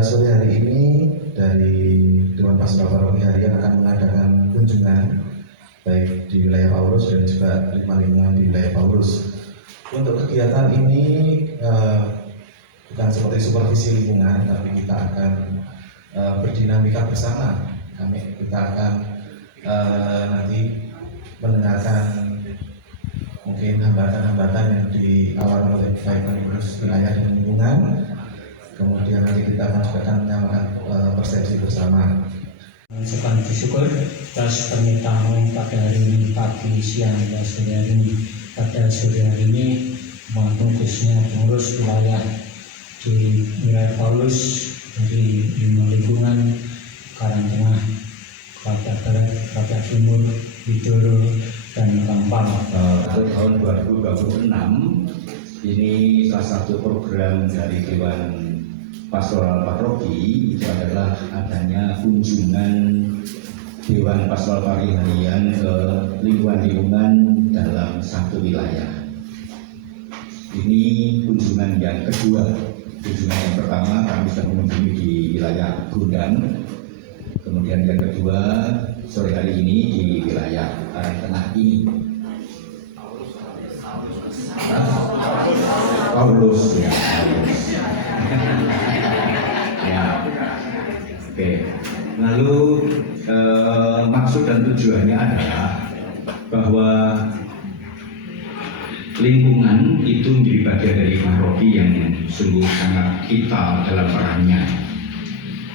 Sore hari ini dari Dewan Pastoral Paroki Harian akan mengadakan kunjungan baik di wilayah Paulus dan juga lingkungan di wilayah Paulus. Untuk kegiatan ini bukan seperti supervisi lingkungan, tapi kita akan berdinamika bersama. Kita akan nanti mendengarkan mungkin hambatan-hambatan yang dialami oleh baik pengurus wilayah dan lingkungan. Kemudian nanti kita akan menyamakan persepsi bersama. Mengucapkan bersyukur atas pengetahuan pada hari ini, pagi, siang, dan sore hari ini. Pada sore hari ini, khususnya pengurus wilayah di wilayah Paulus dari 5 lingkungan Karangtengah, Kota Barat, Kota Timur, Widoro, dan Kampang. Tahun 2026 ini salah satu program dari Dewan Pastoral Paroki itu adalah adanya kunjungan Dewan Pastoral Paroki Harian ke lingkungan-lingkungan dalam satu wilayah. Ini kunjungan yang kedua. Kunjungan yang pertama kami sudah mengunjungi di wilayah Gundang. Kemudian yang kedua sore hari ini di wilayah Karangtengah ini. Paulus ya. Ya. Oke. Lalu maksud dan tujuannya adalah bahwa lingkungan itu menjadi bagian dari paroki yang sungguh sangat vital dalam perannya.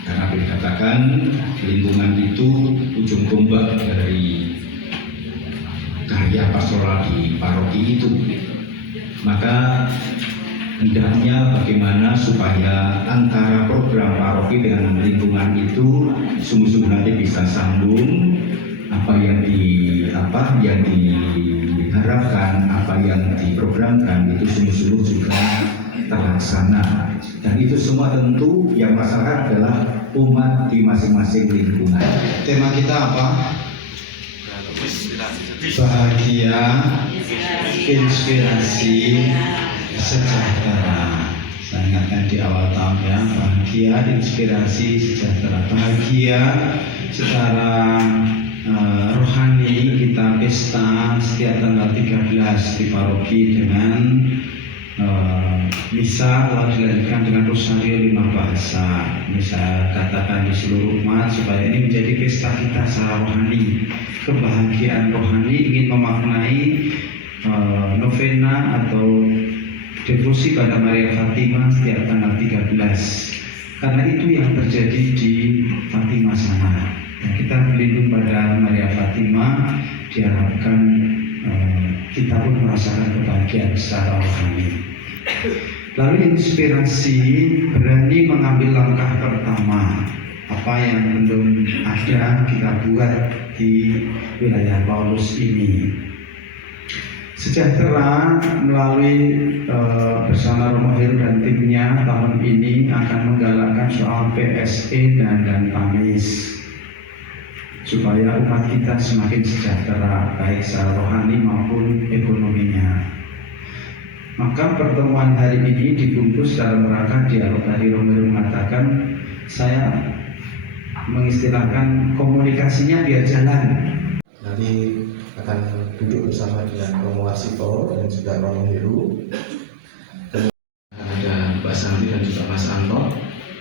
Karena dikatakan lingkungan itu ujung tombak dari karya pastoral di paroki itu. Maka hendaknya bagaimana supaya antara program paroki dengan lingkungan itu sungguh-sungguh nanti bisa sambung, apa yang diharapkan, apa yang diprogramkan itu sungguh-sungguh juga terlaksana. Dan itu semua tentu yang masalah adalah umat di masing-masing lingkungan. Tema kita apa? Bahagia, inspirasi, sejahtera. Saya ingatkan di awal tahun ya, bahagia, inspirasi, sejahtera. Bahagia secara rohani kita pesta setiap tanggal 13 di paroki dengan misa telah dilanjutkan dengan rosario 5 bahasa. Bisa katakan di seluruh umat supaya ini menjadi pesta kita secara rohani. Kebahagiaan rohani ingin memaknai novena atau devosi pada Maria Fatima setiap tanggal 13. Karena itu yang terjadi di Fatima sana. Dan kita berlindung pada Maria Fatima, diharapkan kita pun merasakan kebahagiaan secara rohani. Lalu inspirasi, berani mengambil langkah pertama. Apa yang belum ada kita buat di wilayah Paulus ini. Sejahtera melalui bersama Romo Heru dan timnya tahun ini akan menggalakkan soal PSE dan Tamis supaya umat kita semakin sejahtera baik secara rohani maupun ekonominya. Maka pertemuan hari ini dibungkus dalam rangka dialog. Tadi Romo Heru mengatakan saya mengistilahkan komunikasinya biar jalan. Nanti akan duduk bersama dengan Romo Warsito dan juga Romo Heru. Ada Mbak Santi dan juga Mas Anto.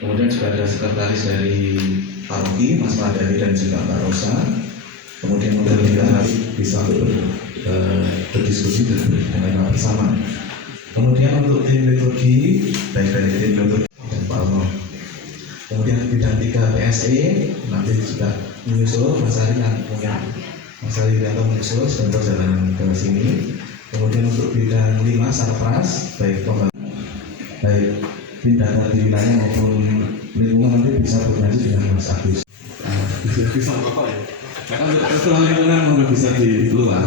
Kemudian juga ada sekretaris dari paroki, Mas Madani dan juga Mbak Rosa. Kemudian kita nanti bisa berdiskusi dan berdengar bersama. Kemudian untuk tim liturgi, baik dari tim liturgi dan Pak Ono. Kemudian bidang 3 PSE nanti juga menyusul Mas Ari dan mungkin Mas Ari Rianto menyusul sebentar jalan ke sini. Kemudian untuk bidang 5 Sarpras, baik tindakan di wilayah maupun lingkungan nanti bisa berlanjut dengan Mas Agus. Bisa apa ya? Karena untuk lingkungan mungkin bisa di luar.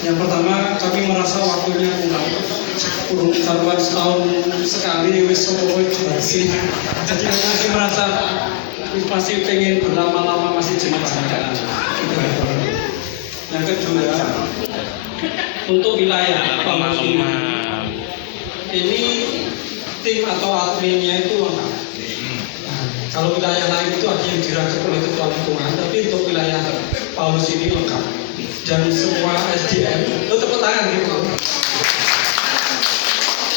Yang pertama, kami merasa waktunya kurang. Kurang karuan setahun sekali wis sopo sih. Jadi masih merasa masih pengen berlama-lama, masih jenak-jenakan. Yang kedua, untuk wilayah Paulus ini tim atau adminnya itu lengkap. Kalau wilayah lain itu ada yang dirangkap oleh ketua lingkungan, tapi untuk wilayah Paulus ini lengkap. Dan semua SDM, tepuk tangan gitu.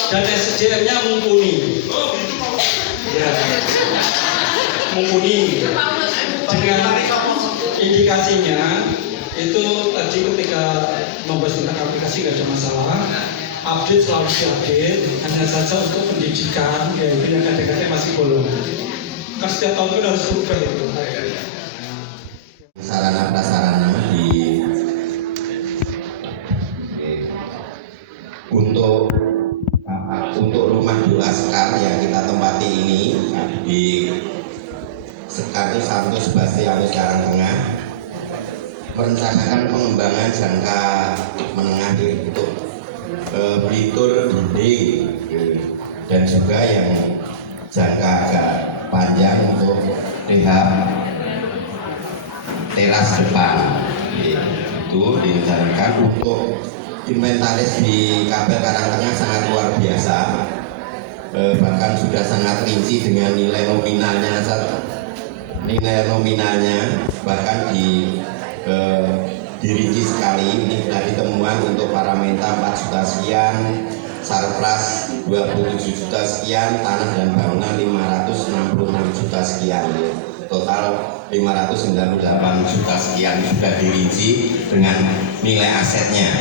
Dan SDM-nya mumpuni. Ya. Mumpuni. Dengan indikasinya itu tadi ketika membuat tentang aplikasi nggak ada masalah. Update selalu diupdate, hanya saja untuk pendidikan, ya itu yang kadang-kadang masih bolong. Kan setiap tahun itu harus berubah itu. Sarana prasarana untuk rumah doa Sekar yang kita tempati ini di Sekar itu Santo Sebastianus Karangtengah merencanakan pengembangan jangka menengah untuk Blitur dinding dan juga yang jangka agak panjang untuk rehab teras depan. Itu direncanakan untuk inventaris di Kapel Karangtengah sangat luar biasa, bahkan sudah sangat rinci dengan nilai nominalnya bahkan dirinci sekali. Ini sudah ditemuan untuk paramenta 4 juta sekian, sarpras 27 juta sekian, tanah dan bangunan 566 juta sekian, total 598 juta sekian sudah dirinci dengan nilai asetnya.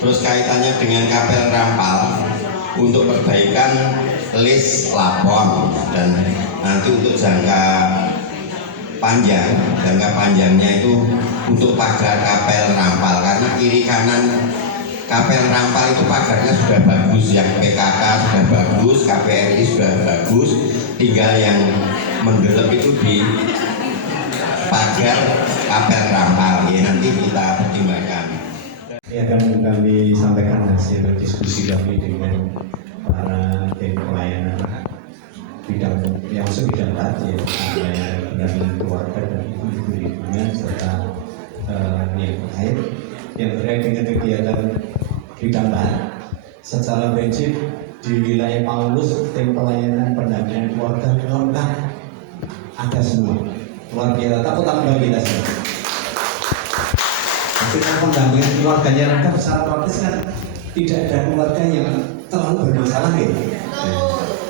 Terus kaitannya dengan Kapel Rampal untuk perbaikan list lapon dan nanti untuk jangka panjangnya itu untuk pagar Kapel Rampal, karena kiri kanan Kapel Rampal itu pagarnya sudah bagus, yang PKK sudah bagus, KPRI sudah bagus, tinggal yang mendelep itu di pagar Kapel Rampal. Ya nanti kita pertimbangkan. Ya, akan kami sampaikan hasil diskusi kami dengan para tim pelayanan bidang yang sebidang tadi, pelayanan pendampingan keluarga dan ibu lingkungan serta yang terkait dengan kegiatan ditambah secara prinsip di wilayah Paulus tim pelayanan pendampingan keluarga lengkap, ada semua luar biasa. Tapi tambah kita semua. Kita pendampingan keluarganya lengkap secara praktis kan tidak ada keluarga yang terlalu bermasalah ya.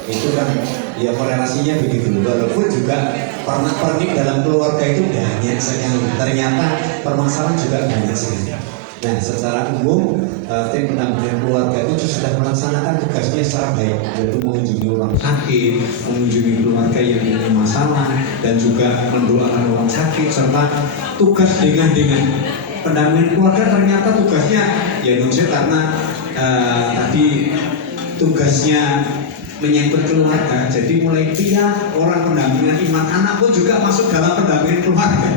Itu kan ya korelasinya begitu. Walaupun juga pernik dalam keluarga itu banyak sekali. Ternyata permasalahan juga banyak sekali. Nah, secara umum tim pendampingan keluarga itu sudah melaksanakan tugasnya secara baik, yaitu mengunjungi orang sakit, mengunjungi keluarga yang punya masalah, dan juga mendoakan orang sakit, serta tugas dengan pendampingan keluarga ternyata tugasnya ya nunjuk karena tadi tugasnya menyangkut keluarga. Jadi mulai dia orang pendampingan iman anak pun juga masuk dalam pendampingan keluarga.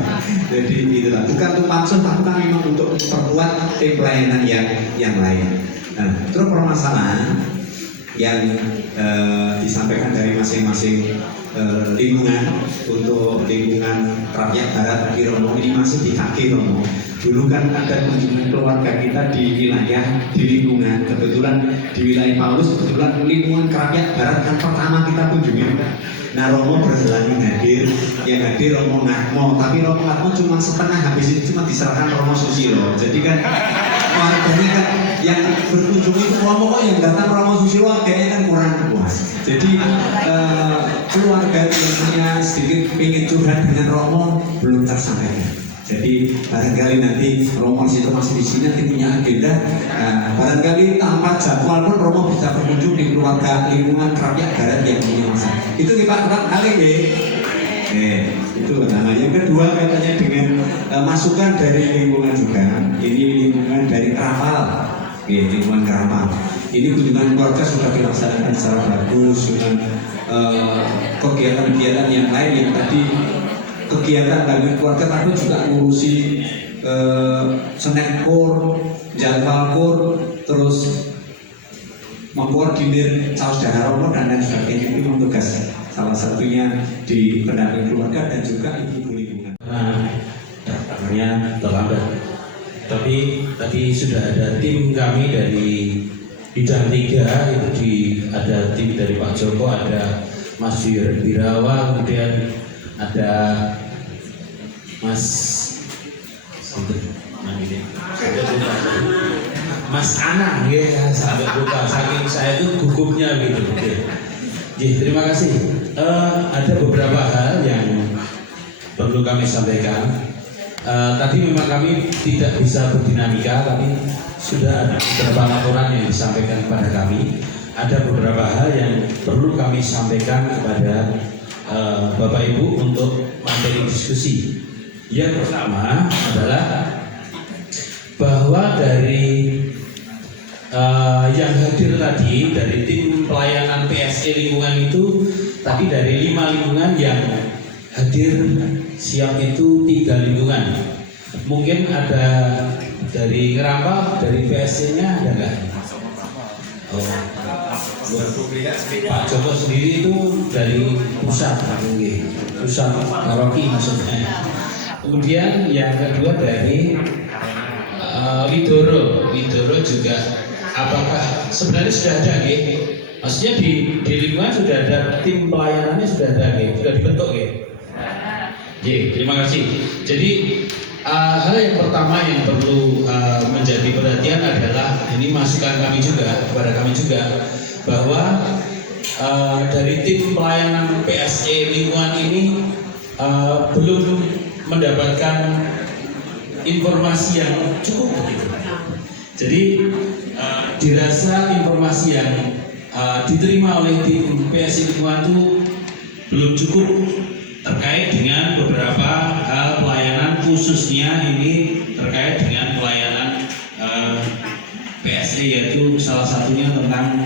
Jadi itulah bukan untuk pansus, tapi memang untuk memperkuat tim pelayanan yang lain. Nah, terus permasalahan yang disampaikan dari masing-masing lingkungan. Untuk lingkungan Rakyat Barat di Romo ini masih di kaki Romo. Dulu kan ada kunjungan keluarga kita di wilayah, di lingkungan. Kebetulan di wilayah Paulus, kebetulan lingkungan Rakyat Barat kan pertama kita kunjungi. Nah, Romo berhalangan hadir, yang hadir Romo Ngatmo, tapi Romo Ngatmo cuma setengah, habis itu cuma diserahkan Romo Susilo. Jadi kan warganya kan yang berkunjung itu Romo kok yang datang Romo Susilo akhirnya kan kurang puas. Jadi keluarga yang punya sedikit ingin curhat dengan Romo belum tersampaikan. Jadi barangkali nanti Romo itu masih di sini nanti punya agenda. Barangkali tanpa jadwal pun Romo bisa berkunjung di keluarga lingkungan Rakyat Barat yang punya masalah. Itu kita kali ya. Itu pertama. Yang kedua kaitannya dengan masukan dari lingkungan juga. Ini lingkungan dari Rampal. Lingkungan Rampal. Ini kunjungan keluarga sudah dilaksanakan secara bagus dengan kegiatan-kegiatan yang lain yang tadi kegiatan bagi keluarga, tapi juga ngurusi Senekkur, Jalvalkur, terus mengkoordinir saudara romo dan lain sebagainya. Itu memang tugas salah satunya di pendamping keluarga dan juga ibu lingkungan. Daftarnya terlambat, tapi tadi sudah ada tim kami dari bidang 3 itu ada tim dari Pak Joko, ada Mas Wirawa, kemudian ada Mas Anang, ya sampai lupa, saking saya itu gugupnya gitu. Terima kasih. Ada beberapa hal yang perlu kami sampaikan. Tadi memang kami tidak bisa berdinamika, tapi sudah ada beberapa laporan yang disampaikan kepada kami. Ada beberapa hal yang perlu kami sampaikan kepada Bapak Ibu untuk materi diskusi. Yang pertama adalah bahwa dari yang hadir tadi dari tim pelayanan PSE lingkungan itu tadi dari 5 lingkungan yang hadir siang itu 3 lingkungan. Mungkin ada dari Ngerampal, dari PSC-nya ada nggak? Oh, Pak Joko sendiri itu dari pusat, pusat paroki maksudnya. Kemudian yang kedua dari Widoro juga. Apakah sebenarnya sudah ada, maksudnya di lingkungan sudah ada tim pelayanannya sudah ada, sudah dibentuk, terima kasih. Jadi hal yang pertama yang perlu menjadi perhatian adalah ini masukan kami juga kepada kami juga bahwa dari tim pelayanan PSE lingkungan ini belum mendapatkan informasi yang cukup begitu. Jadi dirasa informasi yang diterima oleh tim PSE lingkungan itu belum cukup terkait dengan beberapa hal pelayanan, khususnya ini terkait dengan pelayanan PSE, yaitu salah satunya tentang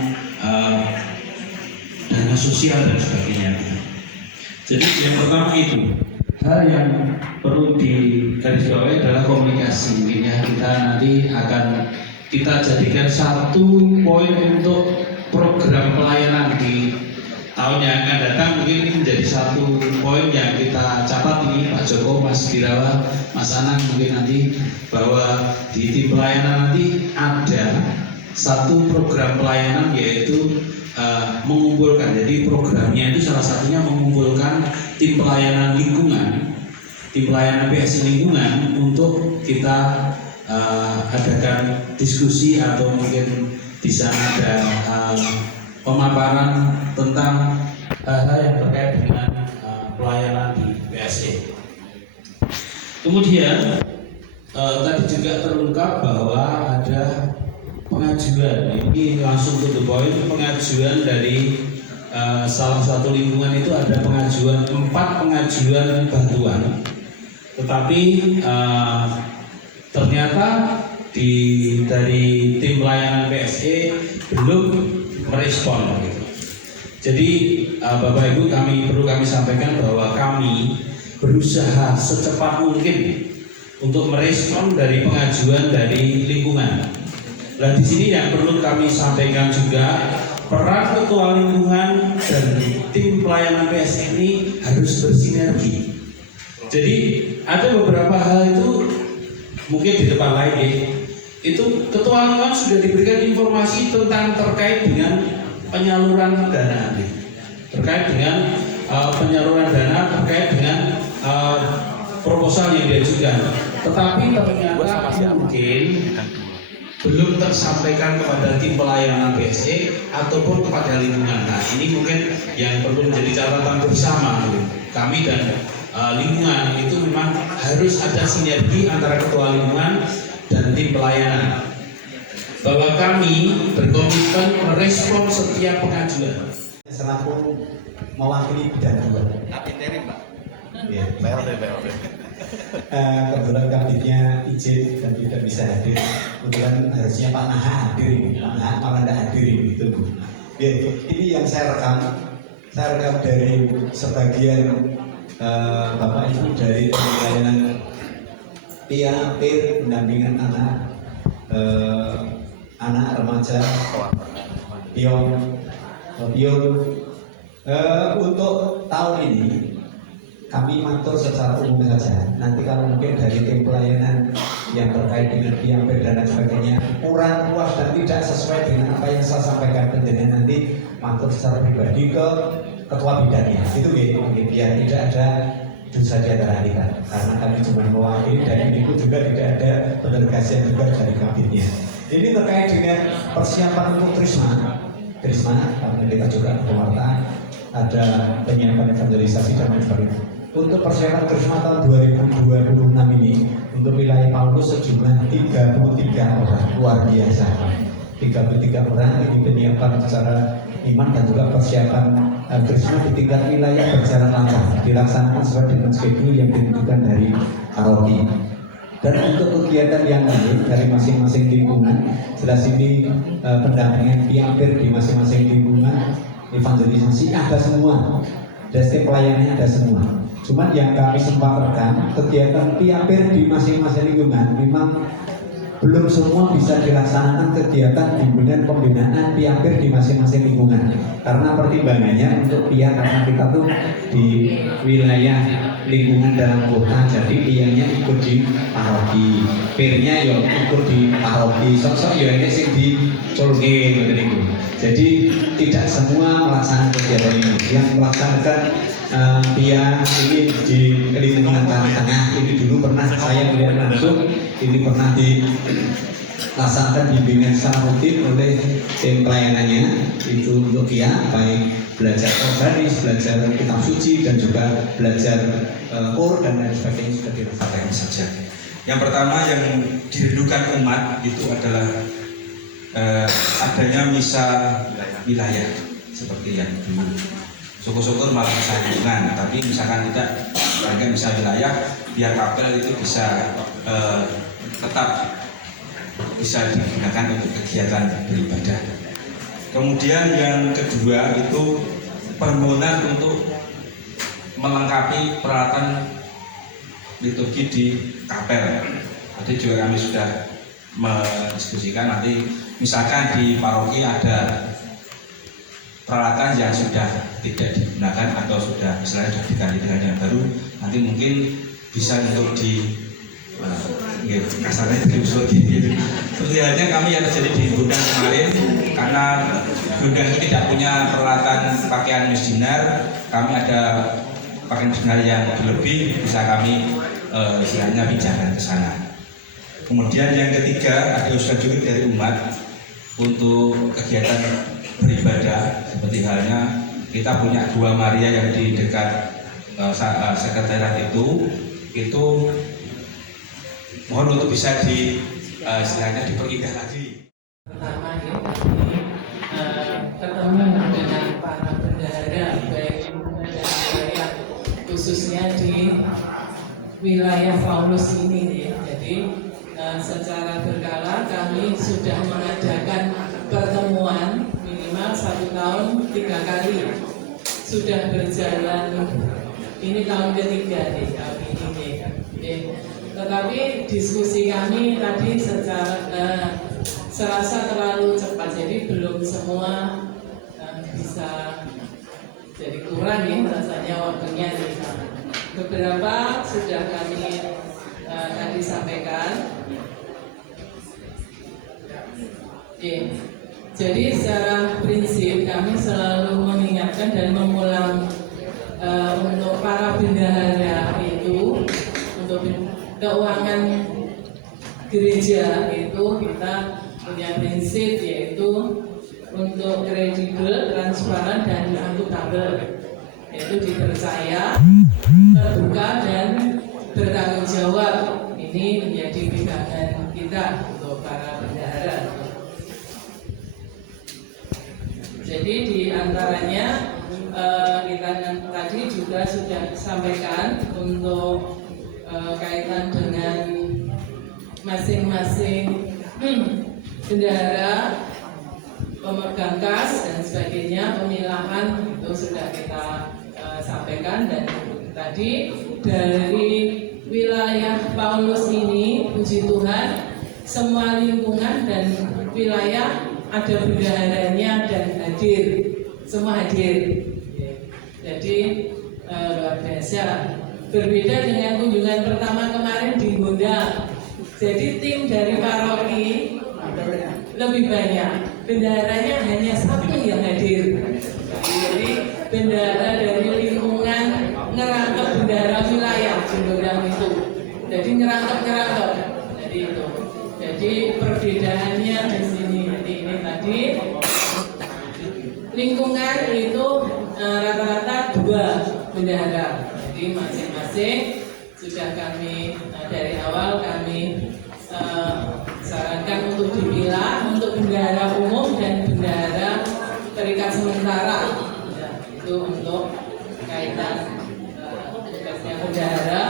dana sosial dan sebagainya. Jadi yang pertama itu hal yang perlu digarisbawahi adalah komunikasi. Mungkin ya kita nanti akan kita jadikan satu poin untuk program pelayanan di tahun yang akan datang. Mungkin ini menjadi satu poin yang kita catat ini Pak Joko, Mas Wirawa, Mas Anang, mungkin nanti bahwa di tim pelayanan nanti ada satu program pelayanan yaitu mengumpulkan. Jadi programnya itu salah satunya mengumpulkan tim pelayanan lingkungan, tim pelayanan PSI lingkungan untuk kita adakan diskusi atau mungkin di sana ada pemaparan tentang hal yang terkait dengan pelayanan di PSE. Kemudian tadi juga terungkap bahwa ada pengajuan, ini langsung to the point, pengajuan dari salah satu lingkungan itu ada pengajuan 4 pengajuan bantuan, tetapi ternyata dari tim pelayanan PSE belum merespon gitu. Jadi Bapak Ibu perlu kami sampaikan bahwa kami berusaha secepat mungkin untuk merespon dari pengajuan dari lingkungan. Nah di sini yang perlu kami sampaikan juga, peran ketua lingkungan dan tim pelayanan PSE ini harus bersinergi. Jadi ada beberapa hal itu mungkin di depan lain itu ketua lingkungan sudah diberikan informasi tentang terkait dengan penyaluran dana, terkait dengan penyaluran dana, terkait dengan proposal yang diajukan, tetapi ternyata mungkin belum tersampaikan kepada tim pelayanan PSE ataupun kepada lingkungan. Nah ini mungkin yang perlu menjadi catatan bersama kami dan lingkungan, itu memang harus ada sinergi antara ketua lingkungan dan tim pelayanan, bahwa kami berkomitmen merespon setiap pengajuan. Selaku mewakili bidang 2. Tapi terim Pak. Ya. PLT. Kebetulan kabinetnya izin dan tidak bisa hadir. Kebetulan harusnya Pak Naha hadir ini, Pak Naha malah tidak hadir ini, itu Bu. Ya, ini yang saya rekam dari sebagian Bapak Ibu dari pelayanan PIA pendampingan anak remaja pion. Untuk tahun ini kami matur secara umum saja. Nanti kalau mungkin dari tim pelayanan yang terkait dengan PIA dan lain sebagainya kurang puas dan tidak sesuai dengan apa yang saya sampaikan, penjelasan nanti matur secara pribadi ke ketua bidangnya. Itu biar tidak ada dosa di antara kita, karena kami cuma mewakili dan ini pun juga tidak ada penegasan juga dari kabinnya. Ini terkait dengan persiapan untuk Trisma, kita juga pewarta ada penyiapan evangelisasi dan lain sebagainya. Untuk persiapan Trisma tahun 2026 ini untuk wilayah Paulus sejumlah 33 orang, luar biasa. 33 orang ini penyiapan secara iman dan juga persiapan Trisma di tingkat wilayah berjalan lancar, dilaksanakan sesuai dengan schedule yang ditentukan dari Paroki. Dan untuk kegiatan yang lain dari masing-masing lingkungan, jelas ini pendampingan PIA di masing-masing lingkungan, evangelisasi ada semua, destinasi pelayanannya ada semua. Cuman yang kami sempat rekam, kegiatan PIA di masing-masing lingkungan memang belum semua bisa dilaksanakan kegiatan bimbingan pembinaan PIA di masing-masing lingkungan. Karena pertimbangannya untuk PIA, karena kita tuh di wilayah lingkungan dalam kota, jadi PIA-nya ikut di paroki, PIR-nya ya ikut di paroki, sok-sok ya ini sing di colge gitu. Jadi tidak semua melaksanakan kegiatan ini. Yang melaksanakan PIA ini di lingkungan tengah ini dulu pernah saya melihat langsung, ini pernah dilaksanakan bimbingan secara rutin oleh tim pelayanannya itu untuk PIA, baik belajar organis, belajar kitab suci dan juga belajar KUR dan lain sebagainya sudah dilaksanakan saja. Yang pertama yang dirindukan umat itu adalah adanya misa wilayah seperti yang dulu. Syukur-syukur malah misa lingkungan, tapi misalkan tidak mereka misa wilayah, biar kapel itu bisa tetap bisa digunakan untuk kegiatan beribadah. Kemudian yang kedua itu permohonan untuk melengkapi peralatan liturgi di kapel. Tadi juga kami sudah mendiskusikan, nanti misalkan di paroki ada peralatan yang sudah tidak digunakan atau sudah misalnya sudah diganti dengan yang baru, nanti mungkin bisa untuk di kasarnya diusul gitu. Seperti halnya kami yang terjadi di Gudang kemarin, karena Gudang itu tidak punya peralatan pakaian misdinar, kami ada pakaian misdinar yang berlebih, bisa kami istilahnya pinjamkan ke sana. Kemudian yang ketiga ada usulan juga dari umat untuk kegiatan beribadah, seperti halnya kita punya Gua Maria yang di dekat sekretariat itu mohon untuk bisa istilahnya diperindah lagi. Pertama ya, ketemu dengan para bendahara baik dan wilayah khususnya di wilayah Paulus ini ya. Jadi secara berkala kami sudah mengadakan pertemuan minimal 1 tahun 3 kali, sudah berjalan, ini tahun ketiga nih tahun ini ya. Tetapi diskusi kami tadi secara serasa terlalu cepat, jadi belum semua bisa, jadi kurang ya rasanya waktunya nih. Beberapa sudah kami tadi sampaikan. Jadi secara prinsip kami selalu mengingatkan dan mengulang untuk para bendahara itu, untuk keuangan gereja itu kita punya prinsip, yaitu untuk kredibel, transparan dan akuntabel, yaitu dipercaya, terbuka dan bertanggung jawab. Ini menjadi pegangan kita untuk para bendahara. Jadi di antaranya kita tadi juga sudah sampaikan untuk kaitan dengan masing-masing bendahara, pemegang kas dan sebagainya, pemilahan itu sudah kita sampaikan. Dan tadi dari wilayah Paulus ini, puji Tuhan, semua lingkungan dan wilayah ada bendaharanya dan hadir, semua hadir. Jadi luar biasa. Berbeda dengan kunjungan pertama kemarin di Honda. Jadi tim dari paroki lebih banyak, bendaharanya hanya satu yang hadir. Jadi bendahara dari lingkungan ngerangkep bendahara wilayah di Gondang itu. Jadi ngerangkep. Jadi itu. Jadi perbedaannya di sini. Jadi ini tadi lingkungan itu rata-rata 2 bendahara. Jadi masing-masing sudah kami dari awal kami sarankan untuk dipilah untuk bendahara umum dan bendahara terikat sementara. Ya, itu untuk kaitan tugasnya bendahara.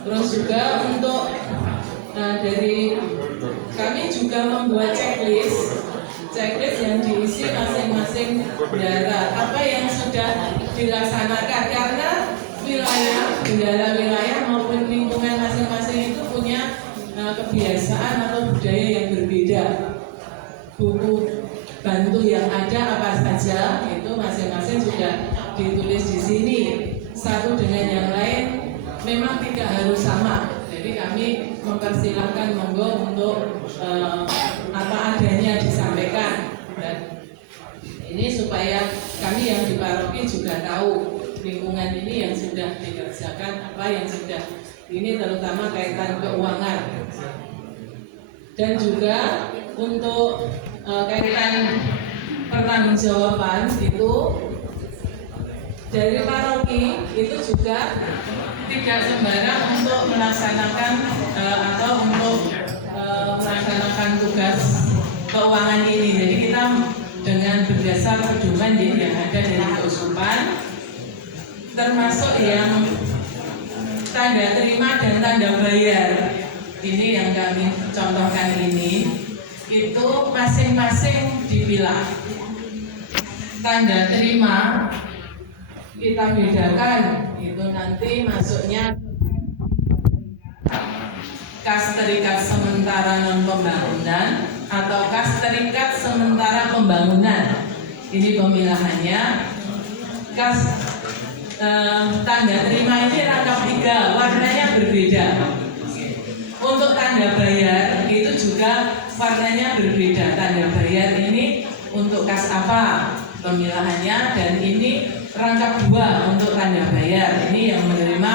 Terus juga untuk dari kami juga membuat checklist yang diisi masing-masing bendahara apa yang sudah dilaksanakan, karena bendahara wilayah maupun lingkungan masing-masing itu punya kebiasaan atau budaya yang berbeda. Buku bantu yang ada apa saja itu masing-masing sudah ditulis di sini. Satu dengan yang lain memang tidak harus sama. Jadi kami mempersilahkan monggo untuk apa adanya disampaikan. Dan ini supaya kami yang di paroki juga tahu lingkungan ini yang sudah dikerjakan, apa yang sudah ini terutama kaitan keuangan. Dan juga untuk kaitan pertanggungjawaban itu dari paroki itu juga tidak sembarang untuk melaksanakan atau untuk melaksanakan tugas keuangan ini. Jadi kita dengan berdasar pedoman yang ada dari keuskupan, termasuk yang tanda terima dan tanda bayar ini yang kami contohkan ini, itu masing-masing dipilah. Tanda terima kita bedakan, itu nanti masuknya kas terikat sementara non pembangunan atau kas terikat sementara pembangunan. Ini pemilahannya. Kas tanda terima ini rangkap 3, warnanya berbeda. Untuk tanda bayar itu juga warnanya berbeda. Tanda bayar ini untuk kas apa pemilahannya, dan ini rangkap 2 untuk tanda bayar. Ini yang menerima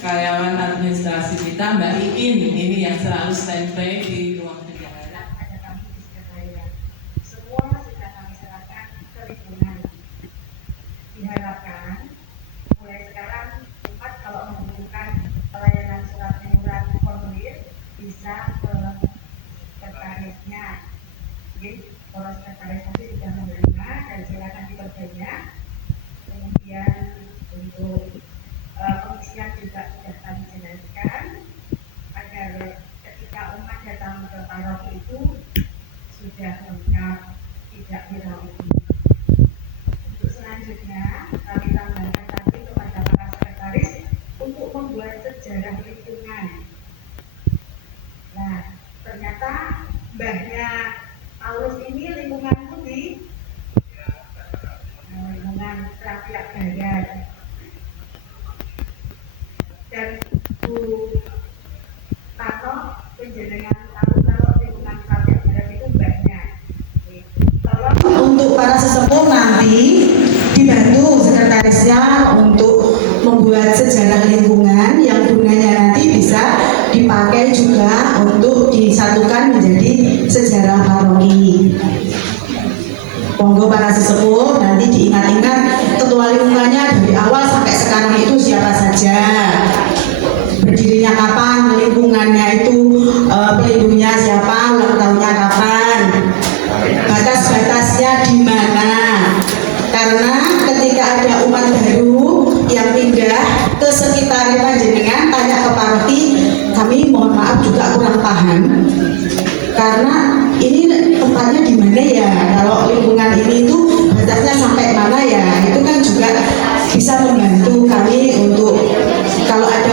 karyawan administrasi kita, Mbak Iin, ini yang selalu standby di ruang bendahara. Semua sudah kami serahkan ke lingkungan. Diharapkan mulai sekarang Umat kalau membutuhkan pelayanan surat menyurat formulir bisa ke sekretarisnya. Jadi kalau sekretaris nanti sudah menerima dan silakan diperbanyak. Kemudian untuk pengisian juga sudah kami jelaskan agar ketika umat datang ke paroki itu sudah lengkap, tidak diragukan. Untuk selanjutnya kami tambahkan lagi kepada para sekretaris untuk membuat sejarah lingkungan. Nah, ternyata mbahnya Paulus ini lingkungan putih, lingkungan Rakyat Barat. Dan Bu Tato penjenengan tahu kalau lingkungan Rakyat Barat itu banyak. Untuk para sesepuh nanti dibantu sekretarisnya untuk membuat sejarah lingkungan yang gunanya nanti bisa dipakai juga untuk disatukan menjadi sejarah paroki. Monggo para sesepuh nanti diingat-ingat ketua lingkungannya dari awal sampai sekarang itu siapa saja, berdirinya kapan, lingkungannya itu pelindungnya siapa, ulang tahunnya kapan, batas-batasnya di mana. Karena ketika ada umat baru yang pindah ke sekitar panjenengan tanya ke paroki, kami mohon maaf juga kurang paham. Karena ini tempatnya di mana ya? Kalau lingkungan ini itu batasnya sampai mana ya? Itu kan juga bisa membantu kami untuk kalau ada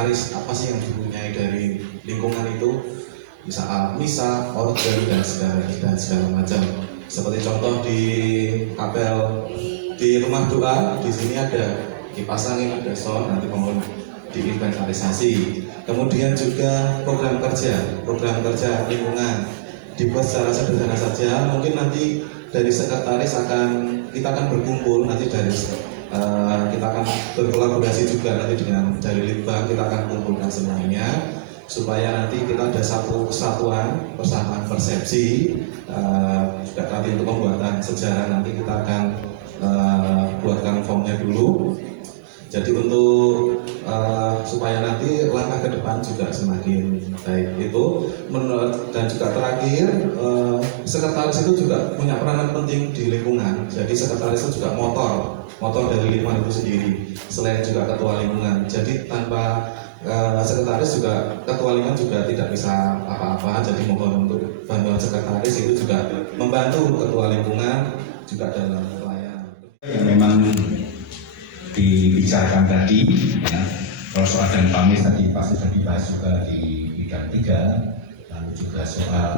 sekretaris apa sih yang dipunyai dari lingkungan itu, misa, organ dan segala macam. Seperti contoh di kapel di rumah doa, di sini ada kipas angin, ada sound, nanti mohon diinventarisasi. Kemudian juga program kerja lingkungan dibuat secara sederhana saja. Mungkin nanti dari sekretaris kita akan berkumpul nanti kita akan berkolaborasi juga nanti dengan dari Litbang, kita akan kumpulkan semuanya supaya nanti kita ada satu kesatuan persamaan persepsi. Juga nanti untuk pembuatan sejarah nanti kita akan buatkan formnya dulu. Jadi untuk supaya nanti langkah ke depan juga semakin baik itu. Dan juga terakhir, sekretaris itu juga punya peranan penting di lingkungan. Jadi sekretaris itu juga motor dari lingkungan itu sendiri, selain juga ketua lingkungan. Jadi tanpa sekretaris juga ketua lingkungan juga tidak bisa apa-apa. Jadi mohon untuk bantuan sekretaris itu juga membantu ketua lingkungan juga dalam pelayanan. Yang memang dibicarakan tadi, ya, kalau soal dan pamis tadi pasti sudah dibahas juga di bidang 3, lalu juga soal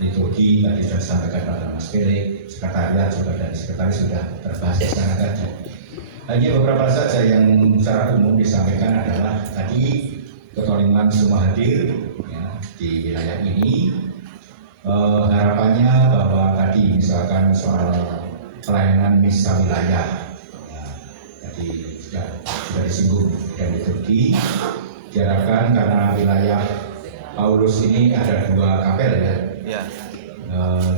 liturgi tadi sudah disampaikan pada Mas Felix, sekretariat juga dari sekretaris sudah terbahas di sana tadi. Hanya beberapa saja yang secara umum disampaikan adalah tadi ketua lingkungan semua hadir ya, di wilayah ini. Harapannya bahwa tadi misalkan soal pelayanan misa wilayah. Jadi sudah disinggung dan liturgi, diharapkan karena wilayah Paulus ini ada 2 kapel ya.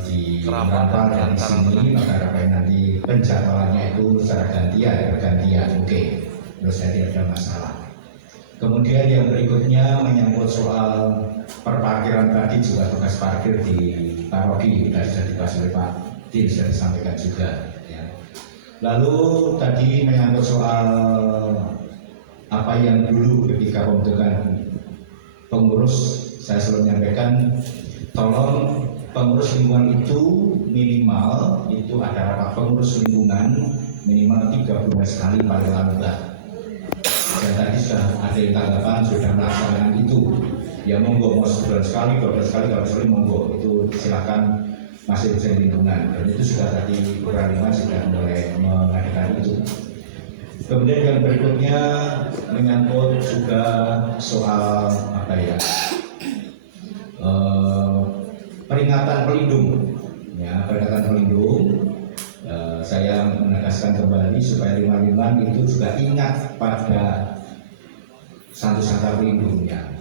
Di Rampal dan di sini, maka harapan nanti penjadwalannya itu secara bergantian, oke. Menurut saya tidak ada masalah. Kemudian yang berikutnya menyangkut soal perparkiran tadi juga tugas parkir di paroki tadi sudah dibahas oleh Pak Din, sudah disampaikan juga. Lalu tadi menyangkut soal apa yang dulu ketika pembentukan pengurus, saya selalu menyampaikan tolong pengurus lingkungan itu minimal itu ada rapat pengurus lingkungan minimal 3 bulan sekali paling lambat. Dan tadi sudah ada yang tanggapan sudah melaksanakan itu. Ya monggo, mau sebulan sekali, 2 bulan sekali, kalau sekali monggo, itu silakan masih bisa lingkungan, dan itu sudah tadi lingkungan sudah mulai mengadakan itu. Kemudian yang berikutnya menyangkut juga soal peringatan pelindung. Ya, peringatan pelindung. Saya menegaskan kembali supaya lingkungan itu juga ingat pada satu-satu pelindungnya.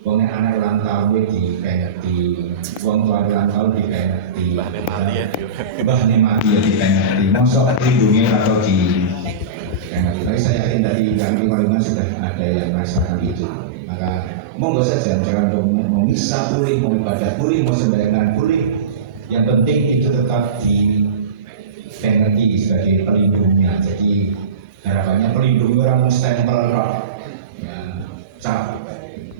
Wongnya anak ulang tahun di wong tua ulang tahun di bahne mati ya di mosok lindungi atau di tapi saya yakin dari kami lingkungan sudah ada yang merasakan itu. Maka monggo saja, jangan mau misa boleh, mau ibadah boleh, mau sembahyang boleh, yang penting itu tetap dimengerti sebagai pelindungnya. Jadi harapannya pelindung orang stempel ya, cap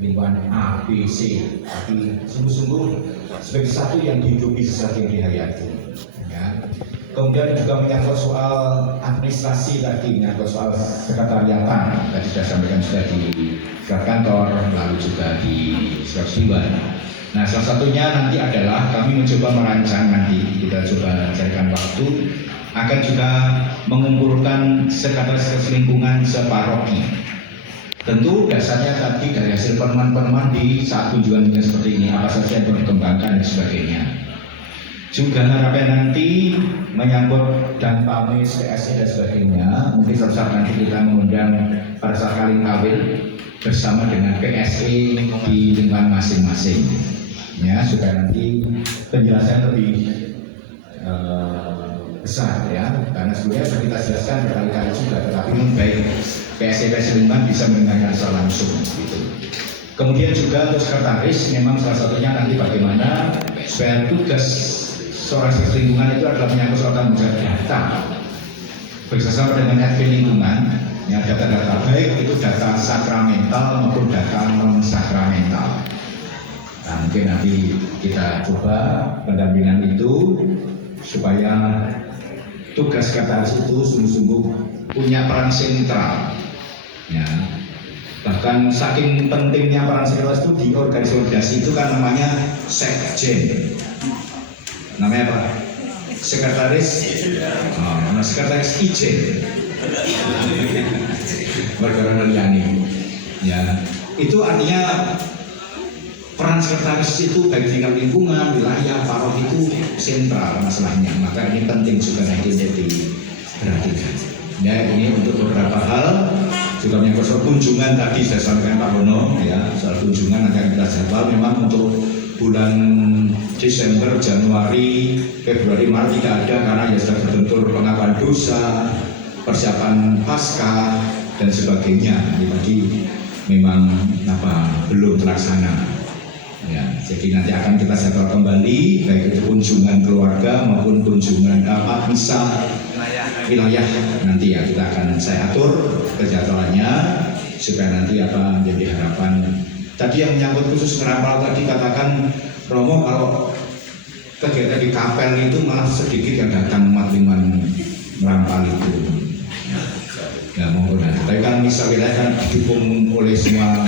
lingkungan A, B, C, tapi sungguh-sungguh sebagai satu yang dihidupi sesuatu yang dihayati. Ya. Kemudian juga menyangkut soal administrasi tadi, menyangkut soal sekretariatan tadi sudah sampaikan sudah di surat kantor, lalu juga di surat dewan. Nah, salah satunya nanti adalah kami mencoba merancang nanti kita coba carikan waktu akan juga mengumpulkan sekretaris lingkungan separoki. Tentu dasarnya tadi dari hasil penemuan-penemuan di saat kunjungan seperti ini, apa saja yang perlu dikembangkan dan sebagainya. Juga harapan nanti menyangkut dan pamis PSC dan sebagainya, mungkin suatu saat nanti kita mengundang pada saat kali kawin bersama dengan PSE di lingkungan masing-masing, ya supaya nanti penjelasan lebih besar ya, karena sebenarnya sudah kita jelaskan berkali-kali juga, tetapi lebih baik PSC lingkungan bisa mendengarkan secara langsung gitu. Kemudian juga untuk sekretaris memang salah satunya nanti bagaimana supaya tugas seorang sekretaris lingkungan itu adalah menyangkut soal tanggung jawab data bersama dengan admin lingkungan, ya data-data baik itu data sakramental maupun data non sakramental. Nah, mungkin nanti kita coba pendampingan itu supaya tugas sekretaris itu sungguh-sungguh punya peran sentral. Ya. Bahkan saking pentingnya peran sekretaris itu di organisasi itu kan namanya sekjen. Namanya apa? Sekretaris. Nah, sekretaris ijen. Bergerak liyane. Ya, itu artinya peran sekretaris itu baik tingkat lingkungan, wilayah, paroki itu sentral masalahnya. Maka ini penting juga nanti diperhatikan. Ya, ini untuk beberapa hal. Juga menyangkut soal kunjungan tadi saya sampaikan Pak Bono, ya, soal kunjungan akan kita jadwal memang untuk bulan Desember, Januari, Februari, Maret tidak ada karena ya sudah terbentur pengakuan dosa, persiapan pasca dan sebagainya. Jadi memang belum terlaksana. Ya, jadi nanti akan kita jadwal kembali baik itu kunjungan keluarga maupun kunjungan misa wilayah nanti ya kita akan saya atur kejadwalannya supaya nanti menjadi harapan. Tadi yang menyangkut khusus ngerampal tadi katakan Romo kalau kegiatan di kapel itu malah sedikit yang datang umat lingkungan merampal itu. Ya monggo nanti. Tapi kan misa wilayah kan didukung oleh semua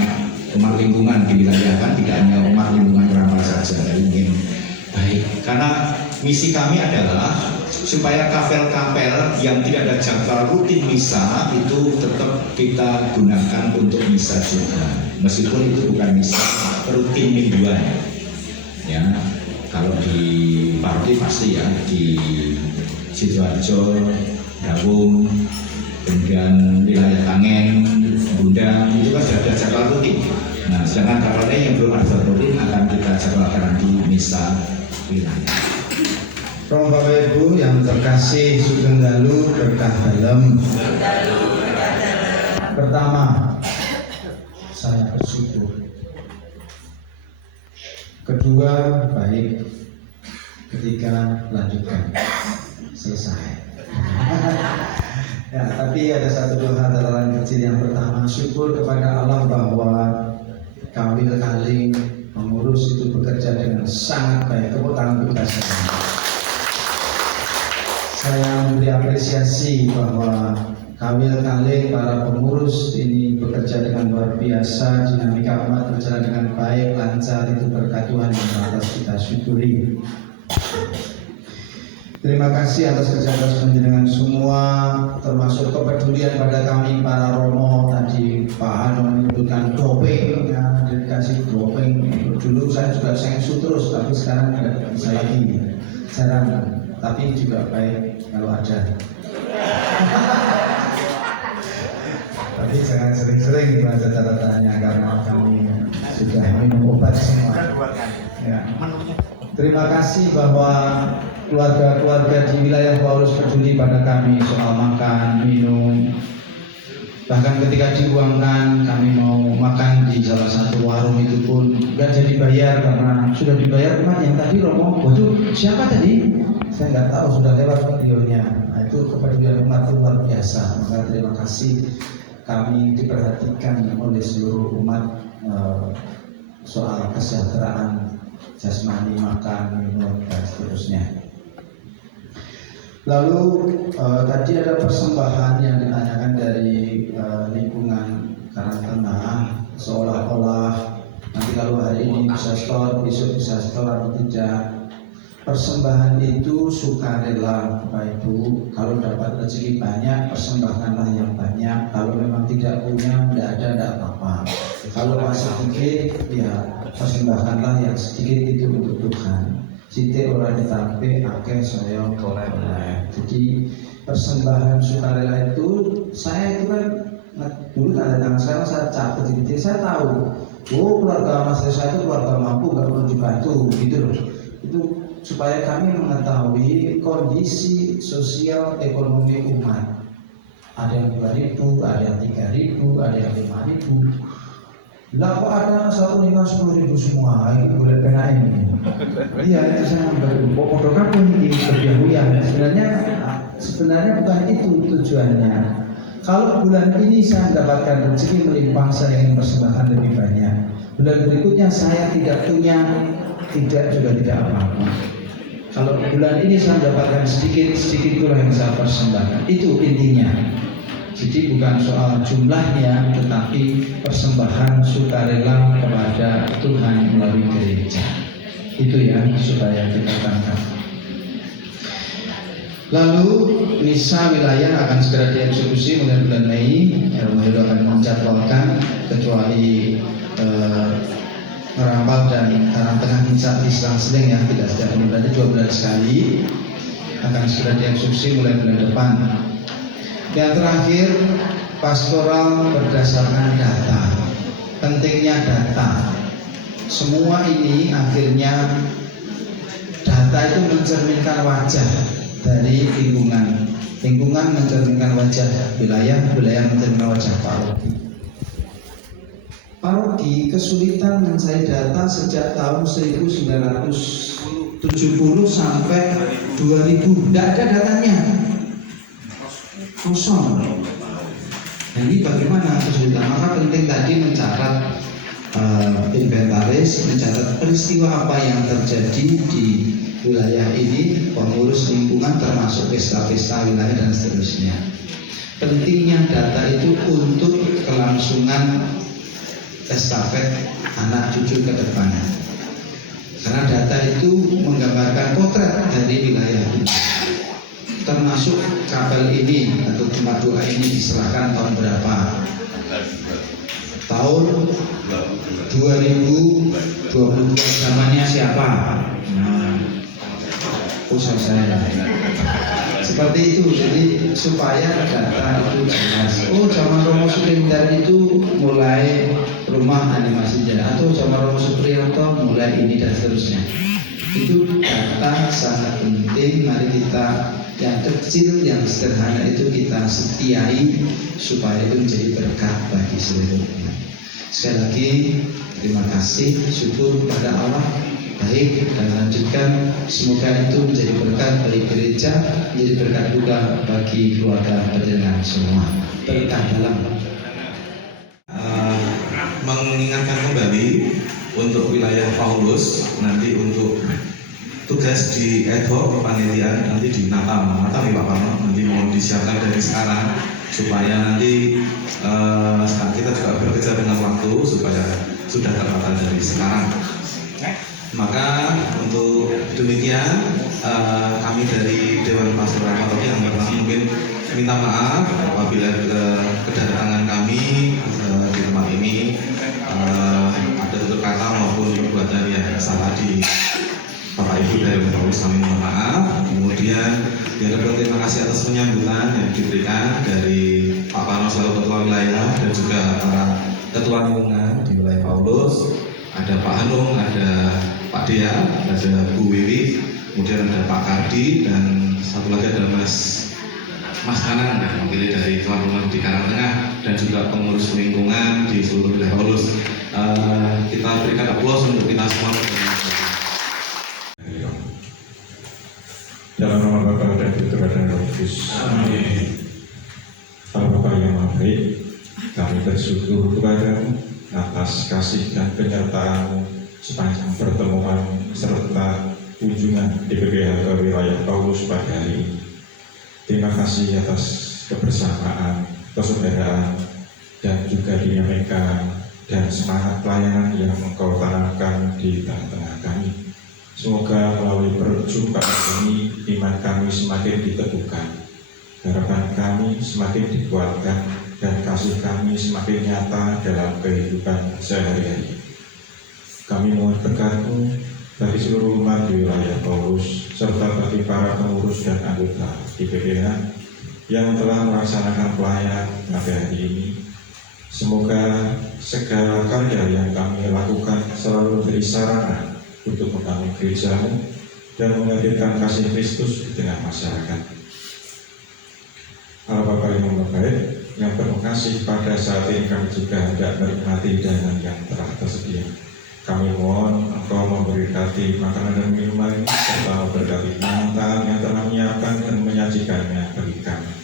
umat lingkungan di wilayah kan tidak hanya umat lingkungan merampal saja. Ingin baik karena misi kami adalah supaya kapel-kapel yang tidak ada jadwal rutin misa itu tetap kita gunakan untuk misa juga meskipun itu bukan misa rutin mingguan ya. Kalau di paroki pasti ya di Sidoarjo, Dawung, kemudian wilayah Tangen, Bunda itu kan sudah ada jadwal rutin. Nah sedangkan kapelnya yang belum ada jadwal rutin akan kita jadwalkan di misa wilayah. Romo Bapak Ibu yang terkasih Sugeng Dalu berkah dalem. Pertama, saya bersyukur. Kedua, baik. Ketiga, lanjutkan. Selesai. Ya, tapi ada satu dua catatan kecil. Yang pertama, syukur kepada Allah bahwa Kawil Kaling pengurus itu bekerja dengan sangat baik. Tepuk tangan untuk kita semua. Saya memberi apresiasi bahwa Kawil Kaling para pengurus ini bekerja dengan luar biasa, dinamika umat berjalan dengan baik, lancar, itu berkat Tuhan yang atas kita syukuri. Terima kasih atas kerja keras panjenengan semua, termasuk kepedulian pada kami para romo. Tadi Pak Hano menyebutkan doping, ya, dedikasi doping. Dulu saya juga sengsu terus, tapi sekarang tidak bisa lagi, jarang. Tapi juga baik kalau ada. Tapi jangan sering-sering baca catatannya karena kami sudah minum obat semua. Ya. Terima kasih bahwa keluarga-keluarga di wilayah Paulus peduli pada kami soal makan, minum. Bahkan ketika diuangkan kami mau makan di salah satu warung itu pun nggak jadi bayar karena sudah dibayar umat yang tadi Romo. Waduh, siapa tadi? Saya nggak tahu, sudah lewat videonya. Nah, itu kepedulian umat itu luar biasa. Maka terima kasih kami diperhatikan oleh seluruh umat soal kesejahteraan jasmani, makan, minum dan seterusnya. Lalu tadi ada persembahan yang ditanyakan dari lingkungan Karangtengah, seolah-olah nanti kalau hari ini bisa store, besok bisa store atau tidak. Persembahan itu sukarela Bapak Ibu. Kalau dapat rezeki banyak, persembahkanlah yang banyak. Kalau memang tidak punya, tidak apa-apa. Kalau masih sedikit, ya persembahkanlah yang sedikit itu untuk Tuhan. Sithik ora ditampe, akeh saya oleh. Jadi persembahan sukarela itu, saya itu kan dulu ada tangan saya catat jadi saya tahu. Oh, keluarga Mas Reza itu keluarga mampu, nggak perlu dibantu, gitu loh. Itu supaya kami mengetahui kondisi sosial ekonomi umat. Ada yang 2.000, ada yang 3.000, ada yang 5.000. Lah kok ada 1.500.000 semua? Ini boleh pena ini. Iya, itu saya bodoh kabeh ini berjahuyan. Sebenarnya bukan itu tujuannya. Kalau bulan ini saya mendapatkan rezeki melimpah, saya ingin persembahkan lebih banyak. Bulan berikutnya saya tidak punya, tidak apa-apa. Kalau bulan ini saya mendapatkan sedikit itulah yang saya persembahkan. Itu intinya. Jadi bukan soal jumlahnya, tetapi persembahan sukarela kepada Tuhan melalui gereja. Itu yang supaya kita tangkap. Lalu misa wilayah akan segera dieksekusi mulai bulan Mei. Rumah itu akan menjadwalkan, kecuali Rampal dan Karang Tengah misa di selang-seling yang tidak setiap bulan, berarti 2 bulan sekali akan segera dieksekusi mulai bulan depan. Yang terakhir, pastoral berdasarkan data. Pentingnya data. Semua ini akhirnya data itu mencerminkan wajah dari lingkungan. Lingkungan mencerminkan wajah wilayah, wilayah mencerminkan wajah paroki. Paroki kesulitan mencari data sejak tahun 1970 sampai 2000. Tidak ada datanya. Kosong. Nah, ini bagaimana kesulitan? Maka penting tadi mencatat inventaris, mencatat peristiwa apa yang terjadi di wilayah ini, pengurus lingkungan termasuk pesta-pesta wilayah dan seterusnya. Pentingnya data itu untuk kelangsungan estafet anak cucu ke depan. Karena data itu menggambarkan potret dari wilayah ini. Termasuk kapel ini atau tempat doa ini diserahkan tahun berapa? Tahun 2022. Zamannya siapa? Nah, usaha saya. Seperti itu, jadi supaya data itu jelas. Oh, zaman Romo Sukendar itu mulai rumah animasi jalan, atau zaman Romo Supriyoto mulai ini dan seterusnya. Itu data sangat penting. Mari kita yang kecil, yang sederhana itu kita setiai supaya itu menjadi berkah bagi seluruhnya. Sekali lagi terima kasih, syukur pada Allah. Baik, dan lanjutkan, semoga itu menjadi berkat bagi gereja, menjadi berkat juga bagi keluarga penjenengan semua. Berkah dalam mengingatkan kembali untuk wilayah Paulus, nanti untuk tugas di ad hoc kepanitiaan nanti di Natam ya Pak Parno, nanti mau disiapkan dari sekarang supaya nanti kita juga bekerja dengan waktu supaya sudah tertata dari sekarang. Maka untuk demikian kami dari Dewan Pastoral Paroki yang pertama mungkin minta maaf apabila kedatangan kami di tempat ini ada tutur kata maupun perbuatan yang salah di Bapak Ibu dari Paulus, kami mohon maaf. Kemudian yang kedua, terima kasih atas penyambutan yang diberikan dari Pak Parno selaku Ketua Wilayah dan juga para Ketua Lingkungan di wilayah Paulus. Ada Pak Hanung, ada Pak Dea, ada Bu Wiwi, kemudian ada Pak Kardi, dan satu lagi ada Mas Kanan yang mewakili dari tuan rumah di Karang Tengah dan juga pengurus lingkungan di seluruh wilayah Paulus. Kita berikan aplaus untuk kita semua. Dalam nama Bapa dan Putra dan Roh Kudus. Amin. Bapa yang Maha Baik, kami bersyukur kepadamu atas kasih dan penyertaan sepanjang pertemuan serta kunjungan di PPH ke wilayah Paulus pada hari ini. Terima kasih atas kebersamaan, persaudaraan, dan juga dinamika dan semangat pelayanan yang Engkau tanamkan di tengah-tengah kami. Semoga melalui perjumpaan ini iman kami semakin diteguhkan, harapan kami semakin dikuatkan, dan kasih kami semakin nyata dalam kehidupan sehari-hari. Kami mohon berkat-Mu bagi seluruh umat di wilayah Paulus, serta bagi para pengurus dan anggota di PPH yang telah melaksanakan pelayanan pada hari ini. Semoga segala karya yang kami lakukan selalu menjadi sarana untuk membangun gereja-Mu dan menghadirkan kasih Kristus di tengah masyarakat. Allah Bapa yang Maha Baik, yang penuh kasih, pada saat ini kami juga hendak menikmati hidangan yang telah tersedia. Kami mohon Engkau memberkati makanan dan minuman ini, serta memberkati tangan yang telah menyiapkan dan menyajikannya bagi kami.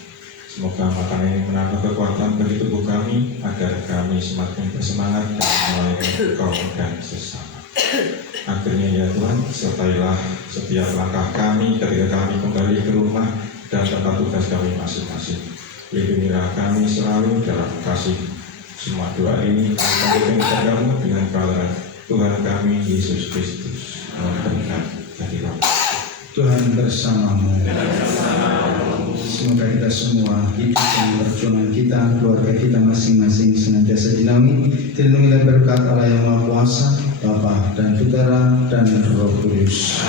Semoga makanan ini menambah kekuatan bagi tubuh kami, agar kami semakin bersemangat dan melayani Engkau dan sesama. Akhirnya ya Tuhan, sertailah setiap langkah kami ketika kami kembali ke rumah dan tempat tugas kami masing-masing. Lindungilah kami selalu dalam kasih. Semua doa ini kami berdoa dengan kebenaran Tuhan kami Yesus Kristus. Berkat dari Roh. Tuhan bersamamu. Semoga kita semua hidup dan perjuangan kita, keluarga kita masing-masing senantiasa dilindungi dan berkat Allah yang Maha Kuasa, Bapa dan Putera dan Roh Kudus.